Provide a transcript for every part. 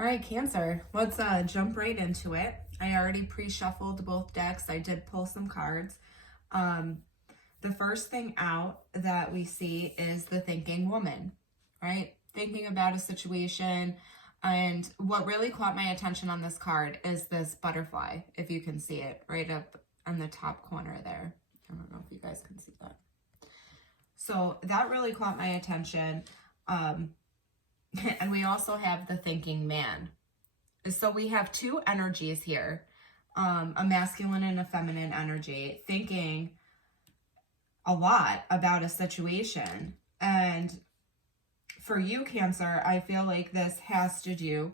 All right, Cancer, let's jump right into it. I already pre-shuffled both decks. I did pull some cards. The first thing out that we see is the thinking woman, right? Thinking about a situation. And what really caught my attention on this card is this butterfly, if you can see it right up on the top corner there. I don't know if you guys can see that. So that really caught my attention. And we also have the thinking man. So we have two energies here, a masculine and a feminine energy, thinking a lot about a situation. And for you, Cancer, I feel like this has to do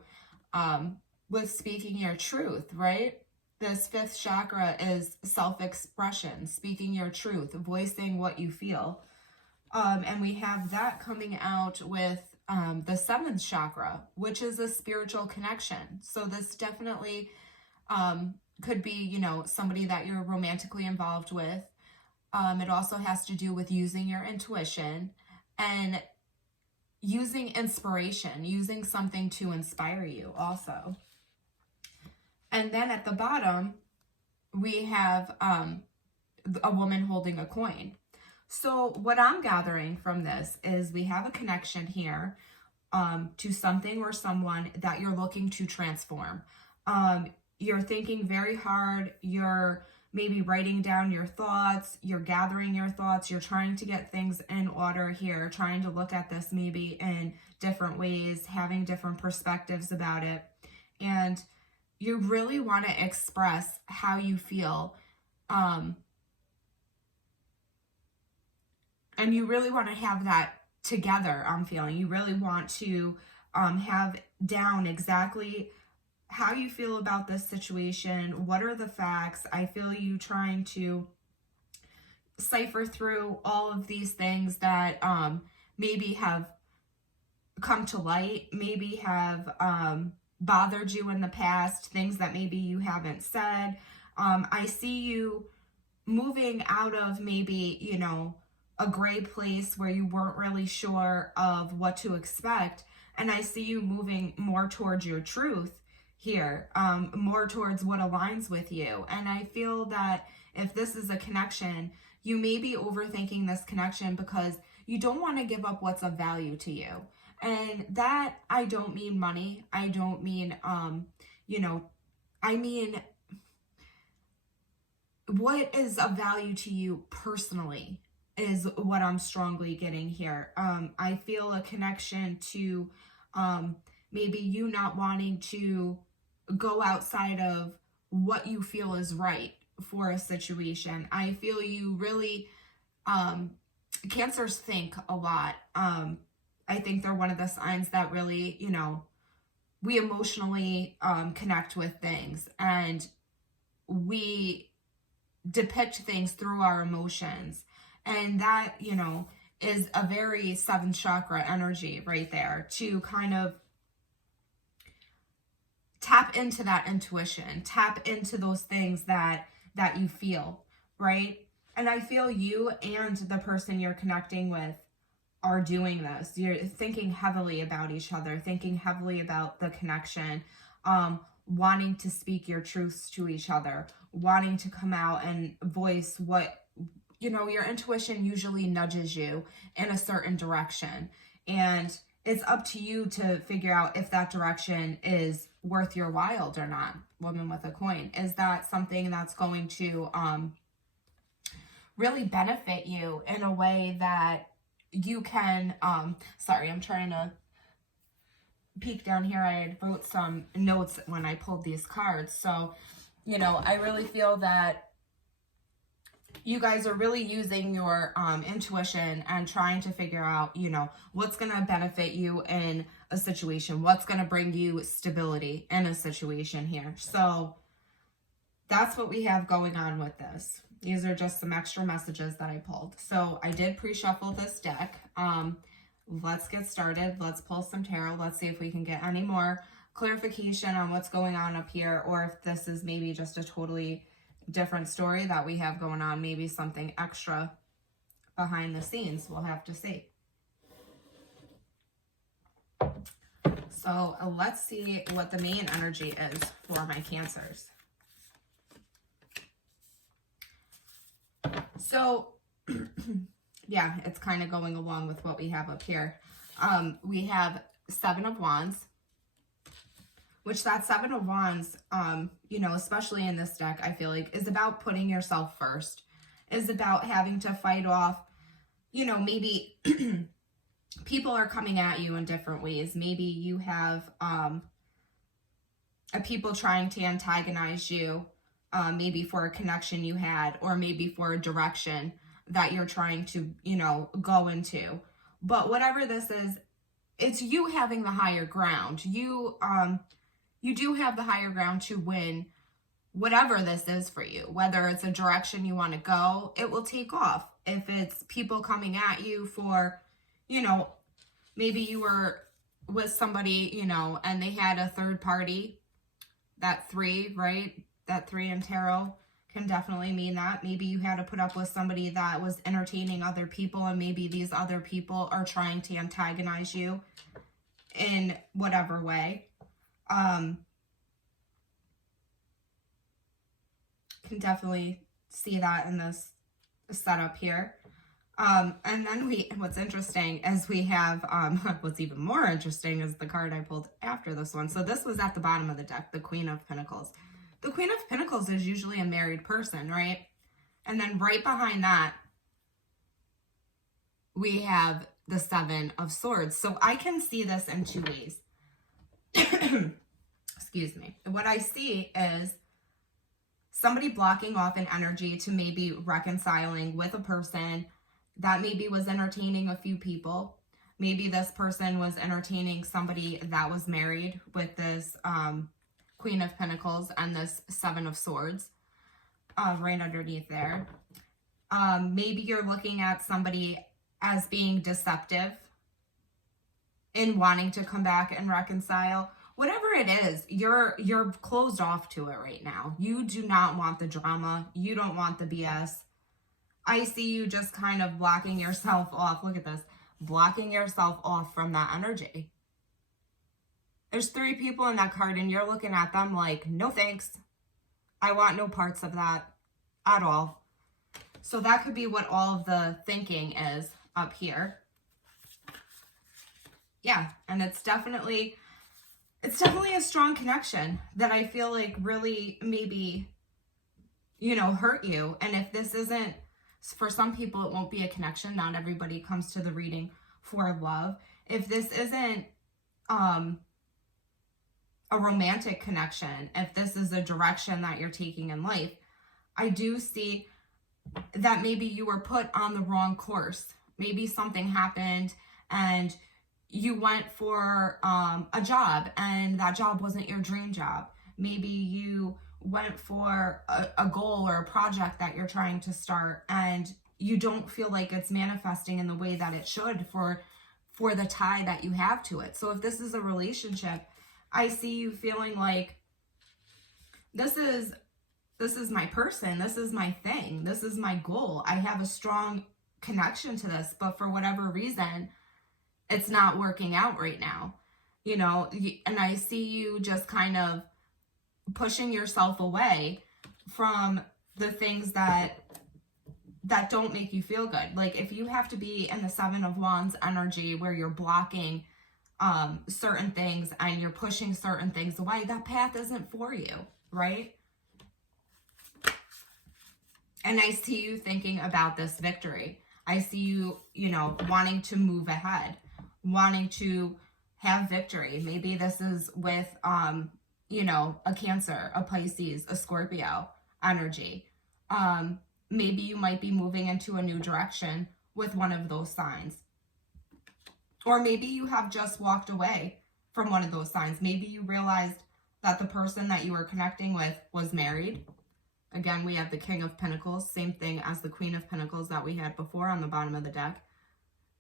with speaking your truth, right? This fifth chakra is self-expression, speaking your truth, voicing what you feel. And we have that coming out with the seventh chakra, which is a spiritual connection. So this definitely could be, you know, somebody that you're romantically involved with. It also has to do with using your intuition and using inspiration, using something to inspire you also. And then at the bottom, we have a woman holding a coin. So what I'm gathering from this is we have a connection here to something or someone that you're looking to transform. You're thinking very hard. You're maybe writing down your thoughts. You're gathering your thoughts. You're trying to get things in order here, trying to look at this maybe in different ways, having different perspectives about it. And you really want to express how you feel. And you really want to have that together, I'm feeling. You really want to have down exactly how you feel about this situation. What are the facts? I feel you trying to cipher through all of these things that maybe have come to light, maybe have bothered you in the past, things that maybe you haven't said. I see you moving out of maybe, you know, a gray place where you weren't really sure of what to expect. And I see you moving more towards your truth here, more towards what aligns with you. And I feel that if this is a connection, you may be overthinking this connection because you don't want to give up what's of value to you. And that, I don't mean money. I don't mean, you know, I mean, what is of value to you personally is what I'm strongly getting here. I feel a connection to maybe you not wanting to go outside of what you feel is right for a situation. I feel you really, Cancers think a lot. I think they're one of the signs that really, you know, we emotionally connect with things, and we depict things through our emotions. And that, you know, is a very seventh chakra energy right there, to kind of tap into that intuition, tap into those things that you feel, right? And I feel you and the person you're connecting with are doing this. You're thinking heavily about each other, thinking heavily about the connection, wanting to speak your truths to each other, wanting to come out and voice what, you know, your intuition usually nudges you in a certain direction. And it's up to you to figure out if that direction is worth your while or not. Woman with a coin. Is that something that's going to really benefit you in a way that you can, sorry, I'm trying to peek down here. I had wrote some notes when I pulled these cards. So, you know, I really feel that you guys are really using your intuition and trying to figure out, you know, what's going to benefit you in a situation, what's going to bring you stability in a situation here. So that's what we have going on with this. These are just some extra messages that I pulled. So I did pre-shuffle this deck. Let's get started. Let's pull some tarot. Let's see if we can get any more clarification on what's going on up here, or if this is maybe just a totally different story that we have going on, maybe something extra behind the scenes. We'll have to see. So let's see what the main energy is for my Cancers. So, yeah, it's kind of going along with what we have up here. We have Seven of Wands, which that Seven of Wands, you know, especially in this deck, I feel like is about putting yourself first, is about having to fight off, you know, maybe people are coming at you in different ways. Maybe you have people trying to antagonize you, maybe for a connection you had, or maybe for a direction that you're trying to, you know, go into. But whatever this is, it's you having the higher ground. You do have the higher ground to win whatever this is for you. Whether it's a direction you want to go, it will take off. If it's people coming at you for, you know, maybe you were with somebody, you know, and they had a third party, that 3, right? That 3 in tarot can definitely mean that. Maybe you had to put up with somebody that was entertaining other people, and maybe these other people are trying to antagonize you in whatever way. Can definitely see that in this setup here. And then what's interesting is we have, what's even more interesting is the card I pulled after this one. So this was at the bottom of the deck, the Queen of Pentacles. The Queen of Pentacles is usually a married person, right? And then right behind that, we have the Seven of Swords. So I can see this in 2 ways. Excuse me. What I see is somebody blocking off an energy to maybe reconciling with a person that maybe was entertaining a few people. Maybe this person was entertaining somebody that was married with this Queen of Pentacles and this Seven of Swords right underneath there. Maybe you're looking at somebody as being deceptive in wanting to come back and reconcile. Whatever it is, you're closed off to it right now. You do not want the drama. You don't want the BS. I see you just kind of blocking yourself off. Look at this. Blocking yourself off from that energy. There's 3 people in that card and you're looking at them like, no thanks. I want no parts of that at all. So that could be what all of the thinking is up here. Yeah, and it's definitely a strong connection that I feel like really maybe, you know, hurt you. And if this isn't, for some people, it won't be a connection. Not everybody comes to the reading for love. If this isn't a romantic connection, if this is a direction that you're taking in life, I do see that maybe you were put on the wrong course. Maybe something happened and you went for a job and that job wasn't your dream job. Maybe you went for a goal or a project that you're trying to start and you don't feel like it's manifesting in the way that it should for the tie that you have to it. So if this is a relationship, I see you feeling like this is my person, this is my thing, this is my goal. I have a strong connection to this, but for whatever reason, it's not working out right now, you know, and I see you just kind of pushing yourself away from the things that don't make you feel good. Like if you have to be in the Seven of Wands energy where you're blocking certain things and you're pushing certain things away, that path isn't for you, right? And I see you thinking about this victory. I see you, you know, wanting to move ahead, wanting to have victory. Maybe this is with, you know, a Cancer, a Pisces, a Scorpio energy. Maybe you might be moving into a new direction with one of those signs. Or maybe you have just walked away from one of those signs. Maybe you realized that the person that you were connecting with was married. Again, we have the King of Pentacles, same thing as the Queen of Pentacles that we had before on the bottom of the deck.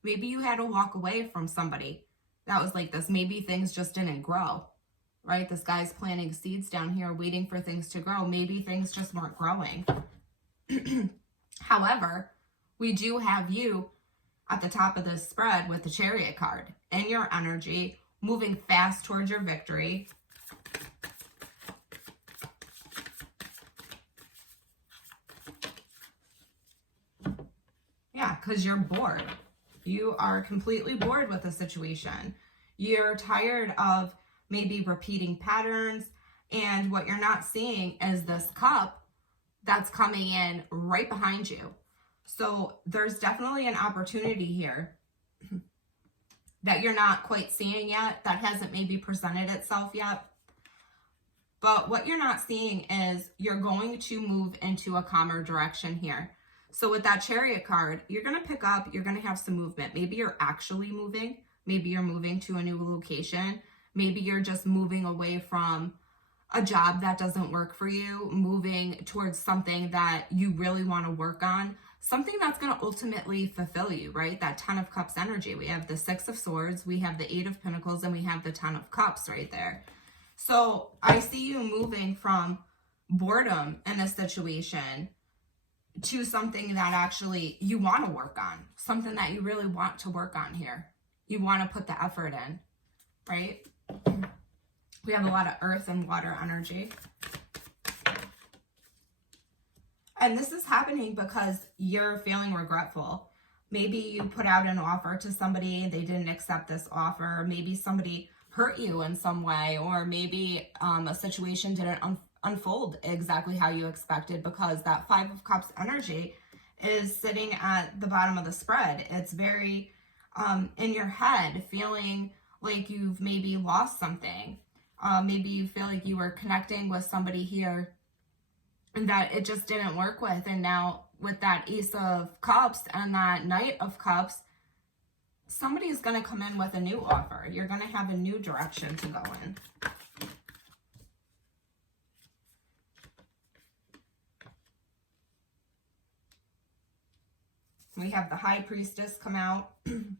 Maybe you had to walk away from somebody that was like this. Maybe things just didn't grow, right? This guy's planting seeds down here, waiting for things to grow. Maybe things just weren't growing. However, we do have you at the top of this spread with the Chariot card in your energy, moving fast towards your victory. Yeah, because you're bored. You are completely bored with the situation. You're tired of maybe repeating patterns, and what you're not seeing is this cup that's coming in right behind you. So there's definitely an opportunity here that you're not quite seeing yet, that hasn't maybe presented itself yet. But what you're not seeing is you're going to move into a calmer direction here. So with that Chariot card, you're going to pick up, you're going to have some movement. Maybe you're actually moving. Maybe you're moving to a new location. Maybe you're just moving away from a job that doesn't work for you, moving towards something that you really want to work on, something that's going to ultimately fulfill you, right? That 10 of Cups energy. We have the 6 of Swords, we have the 8 of Pentacles, and we have the 10 of Cups right there. So I see you moving from boredom in a situation to something that actually you want to work on, something that you really want to work on here. You want to put the effort in, right? We have a lot of earth and water energy. And this is happening because you're feeling regretful. Maybe you put out an offer to somebody, they didn't accept this offer. Maybe somebody hurt you in some way, or maybe a situation didn't unfold exactly how you expected, because that 5 of Cups energy is sitting at the bottom of the spread. It's very in your head, feeling like you've maybe lost something. Maybe you feel like you were connecting with somebody here and that it just didn't work with. And now with that Ace of Cups and that Knight of Cups, somebody is going to come in with a new offer. You're going to have a new direction to go in. We have the High Priestess come out and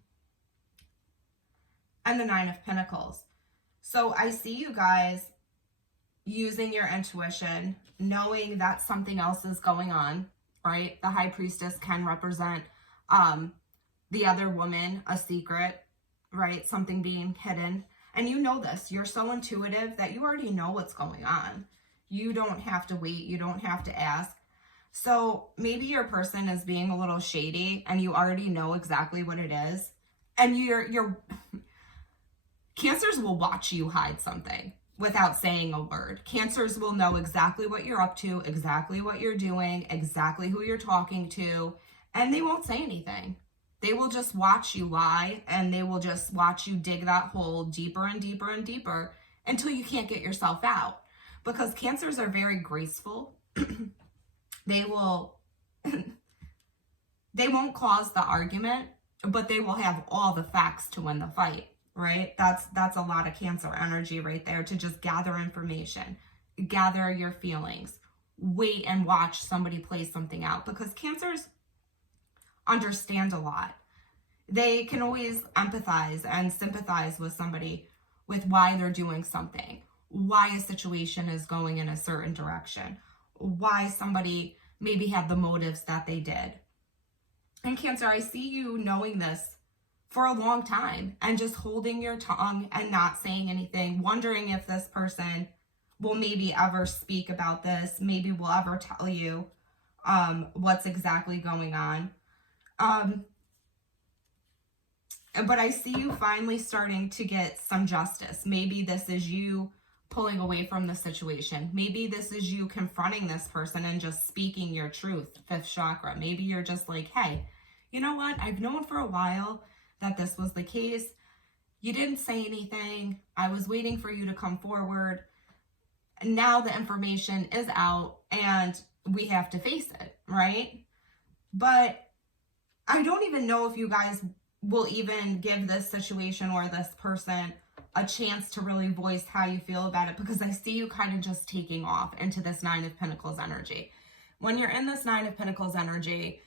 the 9 of Pentacles. So I see you guys using your intuition, knowing that something else is going on, right? The High Priestess can represent the other woman, a secret, right? Something being hidden. And you know this. You're so intuitive that you already know what's going on. You don't have to wait. You don't have to ask. So maybe your person is being a little shady and you already know exactly what it is. And you're Cancers will watch you hide something without saying a word. Cancers will know exactly what you're up to, exactly what you're doing, exactly who you're talking to, and they won't say anything. They will just watch you lie, and they will just watch you dig that hole deeper and deeper and deeper until you can't get yourself out. Because Cancers are very graceful. They won't cause the argument, but they will have all the facts to win the fight, right? That's a lot of Cancer energy right there, to just gather information, gather your feelings, wait and watch somebody play something out, because Cancers understand a lot. They can always empathize and sympathize with somebody with why they're doing something, why a situation is going in a certain direction, why somebody maybe had the motives that they did. And Cancer, I see you knowing this for a long time and just holding your tongue and not saying anything, wondering if this person will maybe ever speak about this, maybe will ever tell you what's exactly going on. But I see you finally starting to get some justice. Maybe this is you pulling away from the situation. Maybe this is you confronting this person and just speaking your truth, 5th chakra. Maybe you're just like, hey, you know what? I've known for a while that this was the case. You didn't say anything. I was waiting for you to come forward. Now the information is out and we have to face it, right? But I don't even know if you guys will even give this situation or this person a chance to really voice how you feel about it, because I see you kind of just taking off into this 9 of Pentacles energy. When you're in this 9 of Pentacles energy,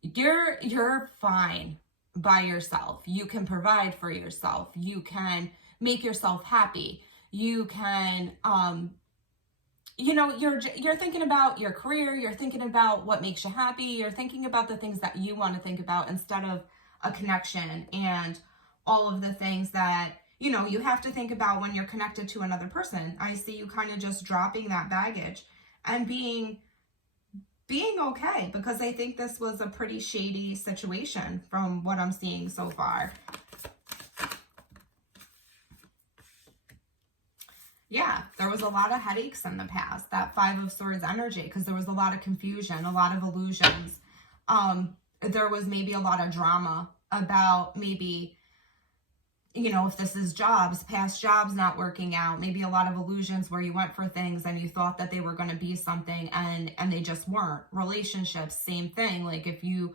you're fine by yourself. You can provide for yourself. You can make yourself happy. You can, you're thinking about your career. You're thinking about what makes you happy. You're thinking about the things that you want to think about instead of a connection and all of the things that you know, you have to think about when you're connected to another person. I see you kind of just dropping that baggage and being okay, because I think this was a pretty shady situation from what I'm seeing so far. Yeah, there was a lot of headaches in the past, that Five of Swords energy, because there was a lot of confusion, a lot of illusions. There was maybe a lot of drama about maybe, you know, if this is jobs, past jobs not working out, maybe a lot of illusions where you went for things and you thought that they were going to be something and they just weren't. Relationships, same thing. Like if you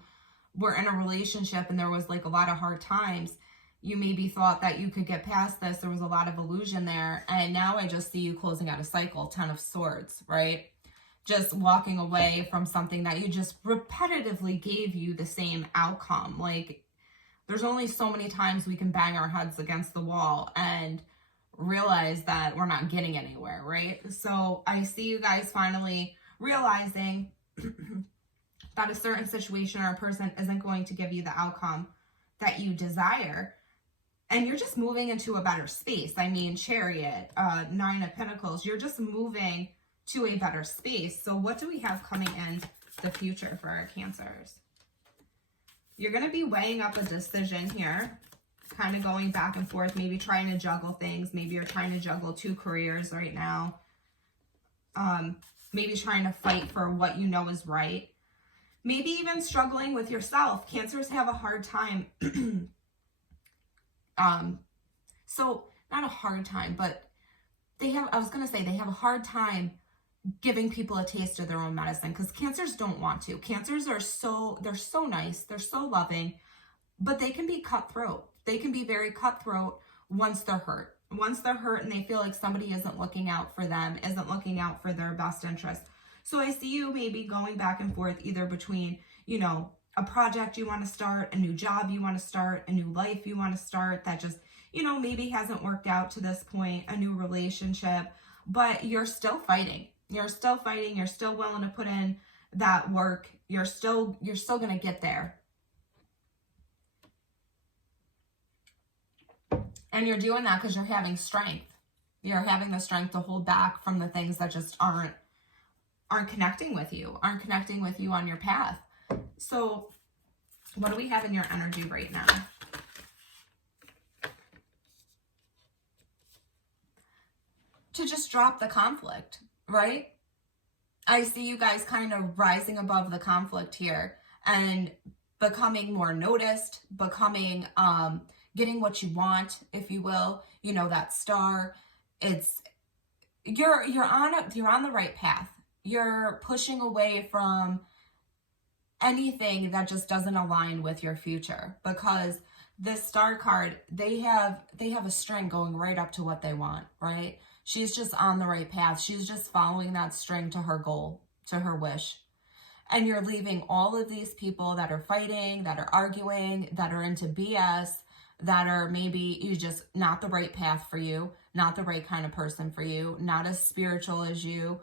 were in a relationship and there was like a lot of hard times, you maybe thought that you could get past this. There was a lot of illusion there. And now I just see you closing out a cycle, 10 of Swords, right? Just walking away from something that you just repetitively gave you the same outcome. Like there's only so many times we can bang our heads against the wall and realize that we're not getting anywhere, right? So I see you guys finally realizing that a certain situation or a person isn't going to give you the outcome that you desire. And you're just moving into a better space. I mean, Chariot, 9 of Pentacles, you're just moving to a better space. So what do we have coming in the future for our Cancers? You're going to be weighing up a decision here, kind of going back and forth, maybe trying to juggle things. Maybe you're trying to juggle 2 careers right now. Maybe trying to fight for what you know is right. Maybe even struggling with yourself. Cancers have a hard time. So not a hard time, but they have a hard time giving people a taste of their own medicine, because Cancers don't want to. Cancers are they're so nice, they're so loving, but they can be cutthroat. They can be very cutthroat once they're hurt. Once they're hurt and they feel like somebody isn't looking out for them, isn't looking out for their best interest. So I see you maybe going back and forth either between, you know, a project you want to start, a new job you want to start, a new life you want to start that just, you know, maybe hasn't worked out to this point, a new relationship, but you're still fighting. You're still fighting. You're still willing to put in that work. You're still going to get there. And you're doing that because you're having strength. You're having the strength to hold back from the things that just aren't connecting with you, on your path. So what do we have in your energy right now? To just drop the conflict, right? I see you guys kind of rising above the conflict here and becoming more noticed, becoming, getting what you want, if you will, you know, that star. It's, you're on the right path. You're pushing away from anything that just doesn't align with your future, because this star card, they have a string going right up to what they want, right? She's just on the right path. She's just following that string to her goal, to her wish. And you're leaving all of these people that are fighting, that are arguing, that are into BS, that are maybe you just not the right path for you, not the right kind of person for you, not as spiritual as you,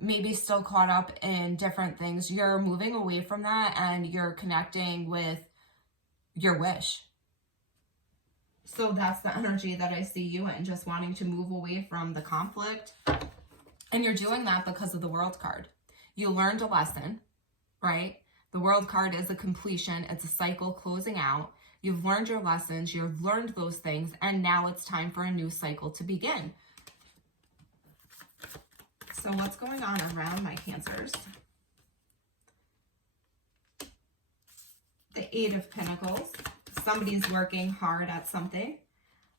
maybe still caught up in different things. You're moving away from that and you're connecting with your wish. So that's the energy that I see you in, just wanting to move away from the conflict. And you're doing that because of the World card. You learned a lesson, right? The World card is a completion. It's a cycle closing out. You've learned your lessons. You've learned those things. And now it's time for a new cycle to begin. So what's going on around my Cancers? The 8 of Pentacles. Somebody's working hard at something.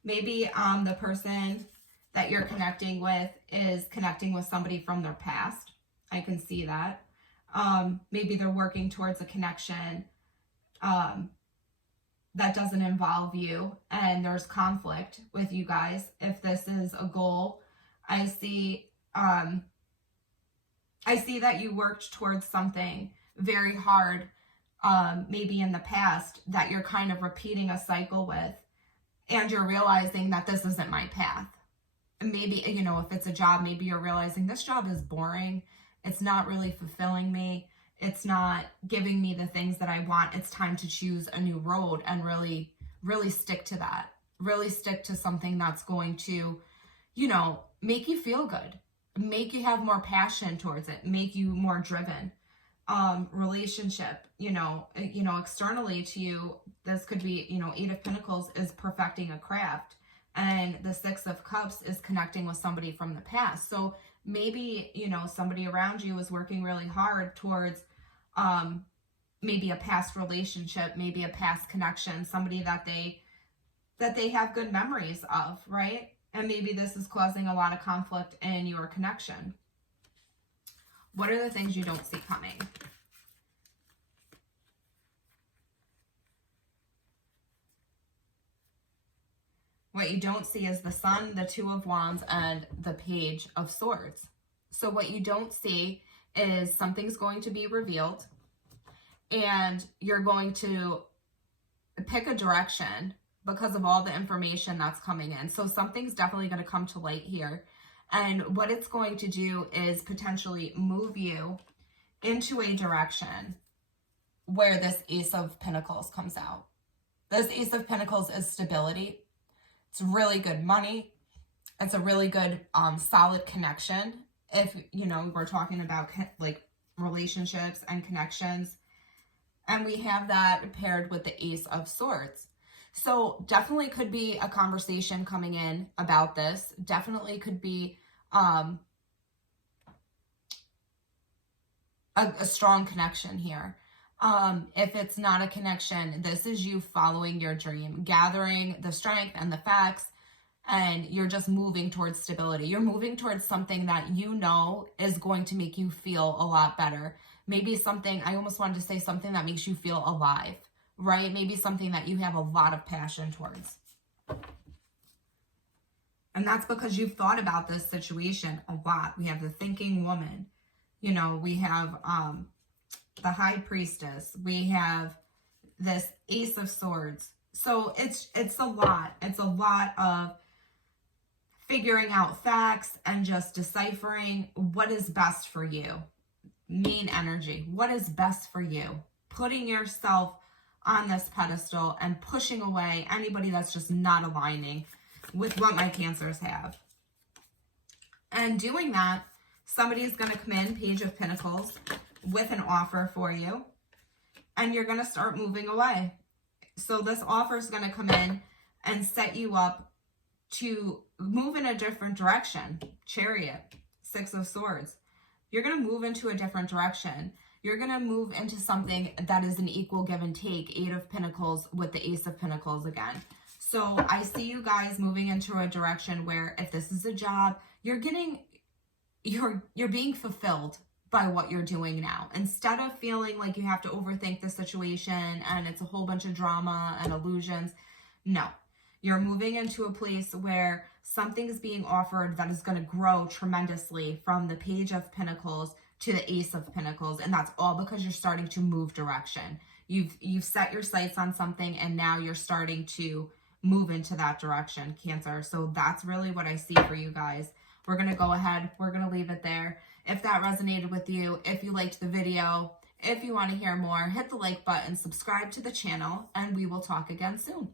Maybe the person that you're connecting with is connecting with somebody from their past. I can see that. Maybe they're working towards a connection that doesn't involve you, and there's conflict with you guys. If this is a goal, I see that you worked towards something very hard, maybe in the past, that you're kind of repeating a cycle with, and you're realizing that this isn't my path. And maybe, you know, if it's a job, maybe you're realizing this job is boring. It's not really fulfilling me. It's not giving me the things that I want. It's time to choose a new road and really, really stick to that. Really stick to something that's going to, make you feel good, make you have more passion towards it, make you more driven. Relationship, externally to you, this could be, 8 of Pentacles is perfecting a craft, and the 6 of Cups is connecting with somebody from the past. So maybe, somebody around you is working really hard towards, maybe a past relationship, maybe a past connection, somebody that they have good memories of, right? And maybe this is causing a lot of conflict in your connection. What are the things you don't see coming? What you don't see is the Sun, the 2 of Wands, and the Page of Swords. So what you don't see is something's going to be revealed, and you're going to pick a direction because of all the information that's coming in. So something's definitely going to come to light here. And what it's going to do is potentially move you into a direction where this Ace of Pentacles comes out. This Ace of Pentacles is stability. It's really good money. It's a really good, solid connection. If, we're talking about like relationships and connections. And we have that paired with the Ace of Swords. So definitely could be a conversation coming in about this. Definitely could be a strong connection here. If it's not a connection, this is you following your dream, gathering the strength and the facts, and you're just moving towards stability. You're moving towards something that is going to make you feel a lot better. Maybe something, I almost wanted to say something that makes you feel alive, right? Maybe something that you have a lot of passion towards. And that's because you've thought about this situation a lot. We have the thinking woman. We have the High Priestess. We have this Ace of Swords. So it's a lot. It's a lot of figuring out facts and just deciphering what is best for you. Main energy. What is best for you? Putting yourself on this pedestal and pushing away anybody that's just not aligning with what my Cancers have. And doing that, somebody's going to come in, Page of Pentacles, with an offer for you. And you're going to start moving away. So this offer is going to come in and set you up to move in a different direction. Chariot, 6 of Swords. You're going to move into a different direction. You're going to move into something that is an equal give and take. 8 of Pentacles with the Ace of Pentacles again. So I see you guys moving into a direction where if this is a job, you're being fulfilled by what you're doing now. Instead of feeling like you have to overthink the situation and it's a whole bunch of drama and illusions. No, you're moving into a place where something is being offered that is going to grow tremendously from the Page of Pentacles to the Ace of Pentacles. And that's all because you're starting to move direction. You've set your sights on something and now you're starting to move into that direction, Cancer. So that's really what I see for you guys. We're going to go ahead. We're going to leave it there. If that resonated with you, if you liked the video, if you want to hear more, hit the like button, subscribe to the channel, and we will talk again soon.